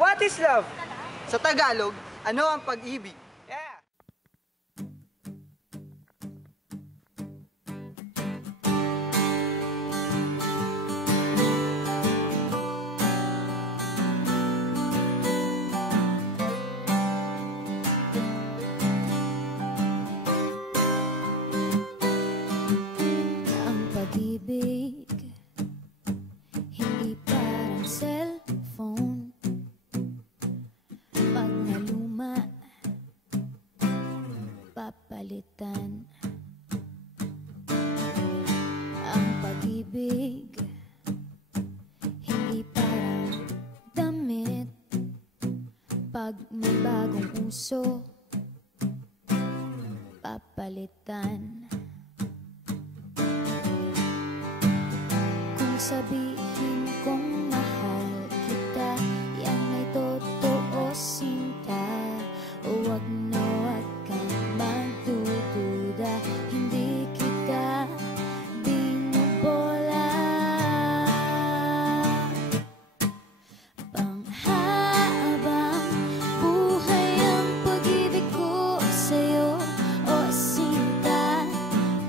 What is love? Sa Tagalog, ano ang pag-ibig? Yeah! Ang pag-ibig hindi parang cellphone. Pag naluma, papalitan. Ang pag-ibig hindi parang damit. Pag may bagong uso, papalitan. Kung sabihin kong mahal kita, yan ay totoo, sinta. Huwag na huwag kang magdududa, hindi kita binubola. Panghabang buhay ang pag-ibig ko sa'yo, o sinta.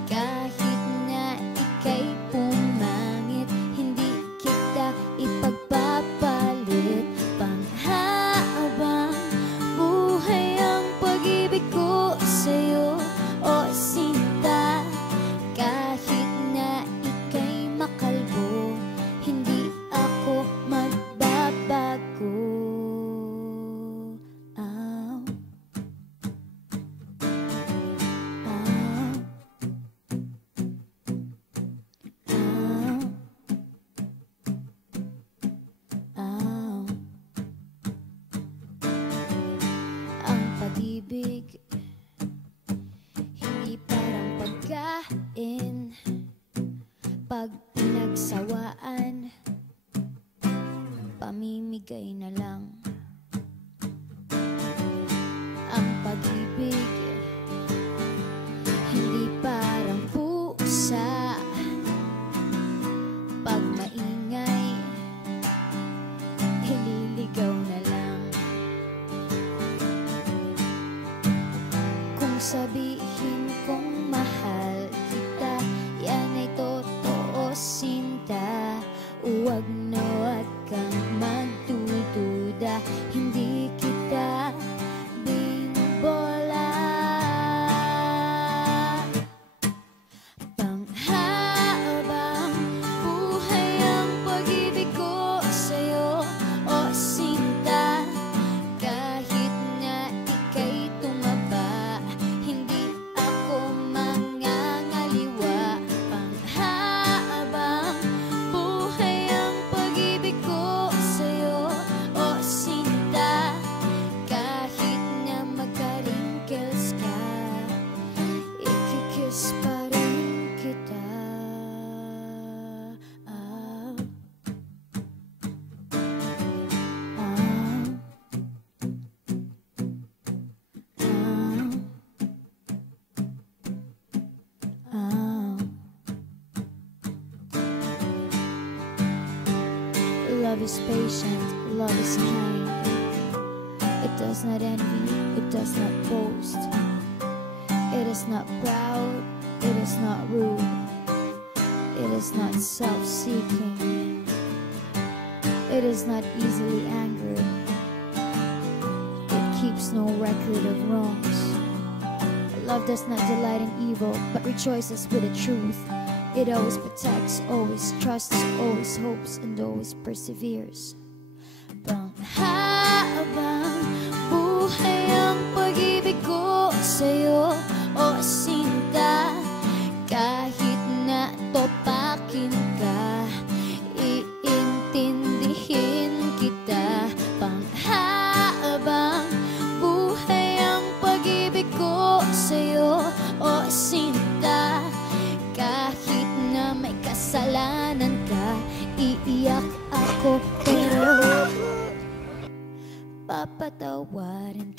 Kahit na ika'y pumangit, hindi kita ipagpapalit. Panghabang buhay ang pag-ibig ko sa'yo, o sinta. Kahit na ika'y makalbo, hindi ako magbabago. Ow. Ow. Ow. Ang pag-ibig hindi parang pagkain. Pag pinagsawaan, pamimigay na lang. Ang pag-ibig hindi parang pusa. Pag maingay, hililigaw na lang. Kung sabihin kong mahal kita, yan ay totoo, sinta. Huwag na huwag kang magdududa, hindi kita binubola. Panghabang buhay ang pag-ibig ko sa'yo, o sinta. Kahit na ika'y tumaba, hindi ako mangangaliwa. Panghabang buhay ang pag-ibig ko sa'yo, o sinta. Kahit na magka-wrinkles ka, ikikiss pa rin kita. Ah. Love is patient, love is kind. It does not envy, it does not boast. It is not proud, it is not rude. It is not self-seeking. It is not easily angered. It keeps no record of wrongs. Love does not delight in evil, but rejoices with the truth. It always protects, always trusts, always hopes, and always perseveres. Panghabang buhay ang pag-ibig ko sa'yo, o sinta. Kahit na topakin ka, iintindihin kita. Panghabang buhay ang pag-ibig ko sa'yo, o sinta. Kahit na may kasalanan ka, iiyak ako pero papatawarin